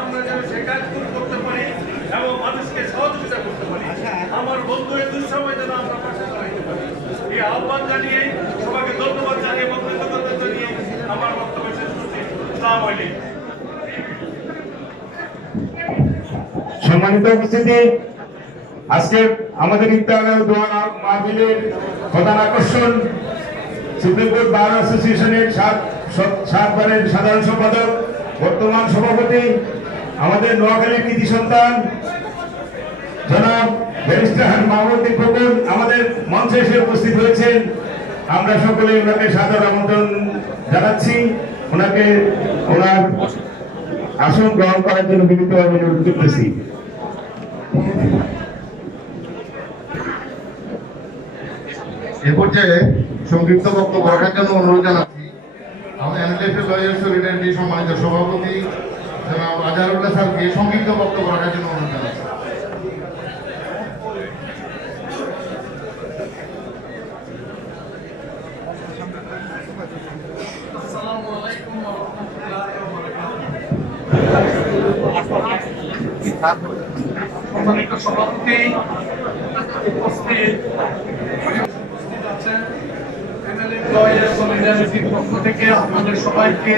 আমরা যেন সে কাজগুলো করতে পারি এবং মানুষকে সহযোগিতা করতে পারি। আমার বন্ধুদের দুঃসময় যেন আমরা পাশে দাঁড়াতে পারি। এই আহ্বান জানিয়ে সবাইকে ধন্যবাদ জানিয়ে এবং কৃতজ্ঞতা জানিয়ে আমার বক্তব্য শেষ করছি। আসসালামু আলাইকুম। সম্মানিত উপস্থিতি, আজকে আমাদের ইফতার দোয়া মাহফিলের প্রধান আকর্ষণ সুপ্রিম কোর্ট বার অ্যাসোসিয়েশনের সাতবারের সাধারণ সম্পাদক, বর্তমান সভাপতি, আমাদের নোয়াখালীর কৃতি সন্তান জনাব ব্যারিস্টার মাহমুদুদ্দিন খোকন আমাদের মঞ্চে এসে উপস্থিত হয়েছেন। আমরা সকলে ওনাকে সাদর আমন্ত্রণ জানাচ্ছি। ওনাকে ওনার আসন গ্রহণ করার জন্য বিনীতভাবে অনুরোধ করতেছি। এ পর্যায়ে সংক্ষিপ্ত বক্তব্য রাখার জন্য অনুরোধ জানাচ্ছি আমাদের এনএলএফ লয়ার সলিডারিটি সম্মানিত সভাপতি জনাব আজহারুল্লাহ স্যারকে সংক্ষিপ্ত বক্তব্য রাখার জন্য অনুরোধ জানাচ্ছি। আসসালামু আলাইকুম ওয়া রাহমাতুল্লাহি ওয়া বারাকাতুহু। সম্মানিত সভাপতি উপস্থিত আছেন, এনএলএফ লয়ার সলিডারিটির পক্ষ থেকে আপনাদের সবাইকে